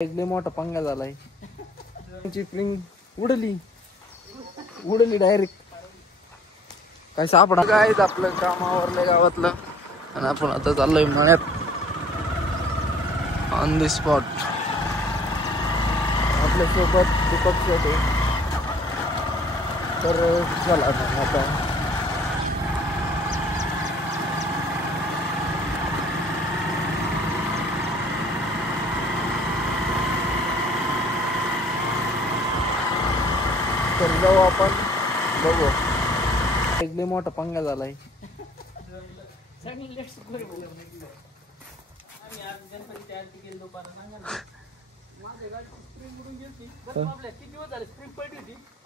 लय मोठा पंगा झालाय. स्प्रिंग उडली डायरेक्ट. काय सापडा काय आपलं कामावरलं गावातलं आणि आपण आता चाललोय मळ्यात ऑन दी स्पॉट. आपल्या सोबत दीपक शेटे. तर चला आता तर जाऊ आपण बघू. लय मोठा पंगा झालाय.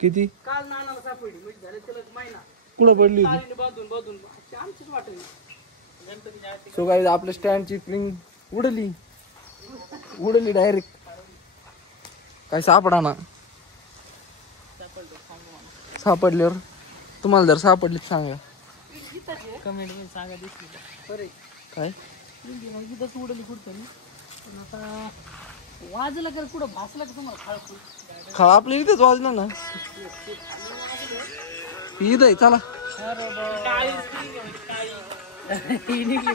किती काल नानाला सापडली म्हणजे झाले त्याला महिना कुठं पडली होती बांधून आमचीच वाटली. सो गाईज आपल्या स्टँडची स्प्रिंग उडली डायरेक्ट. काय सापडा ना. सापडल्यावर तुम्हाला जर सापडली सांगा कमेंट मध्ये सांगा. दिसली काय उडली कुठतरी आता वाजलं का कुठं भासलं का तुम्हाला खळ आपल्या इथेच वाजलं ना. इथं आहे चला.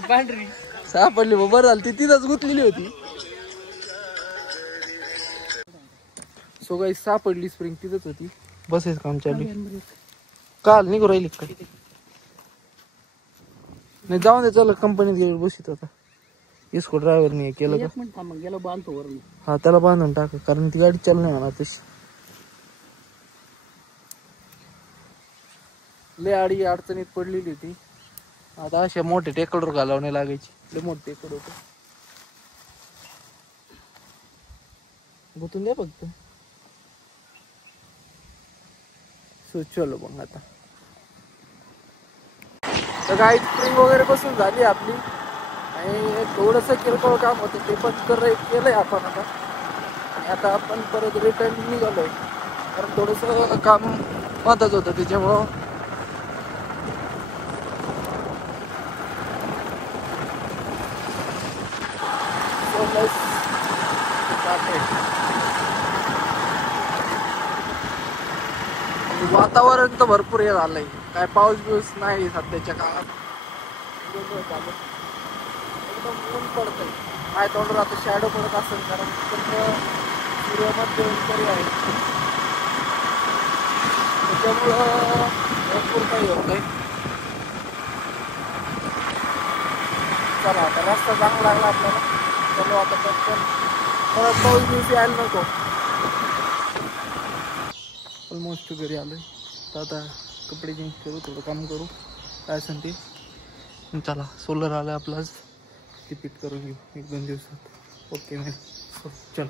पांढरी सापडली बरं झालं. ती तिथंच गुंतलेली होती. सो गाईस सापडली स्प्रिंग तिथंच होती. बसेस काम चालू काल निघू राहिली काय नाही. जाऊन दे चला कंपनीत गेलो बसित आता. इसको ड्रायव्हरने केलं का गेला बांधतो वरून. हा त्याला बांधून टाका कारण ती गाडी चालू नाही म्हणा तशी. लय आडी अडचणीत पडलेली होती. आता अशा मोठे टेकडवर घालवणे लागायची. लय मोठे टेकड होत. गुतून द्या फक्त. सो चलो मग आता तर गाडी स्प्रिंग वगैरे बसून झाली आपली आणि थोडंसं किरकोळ काम होतं ते पण केलंय आपण आता. आणि आता आपण परत रिटर्न निघालोय कारण थोडंसं काम महत्वाचं होतं त्याच्यामुळं. वातावरण तर भरपूर हे झालंय. काय पाऊस बिऊस नाही सध्याच्या काळात. एकदम ऊन पडतंय. काय तोंडावर आता शॅडो पडत असेल कारण सूर्यमध्ये तरी आहे त्याच्यामुळं भरपूर काही होतंय. चला आता रस्ता चांगला लागला आपल्याला. चलो आता पटकन परत पाऊस बिऊस यायला नको. ऑलमोस्ट घरी आलोय तर आता कपडे चेंज करू थोडं काम करू काय असेल ते. चला सोलर आलं आपलं आज ते फिट करून घेऊ 1-2 दिवसात. ओके नाही चल.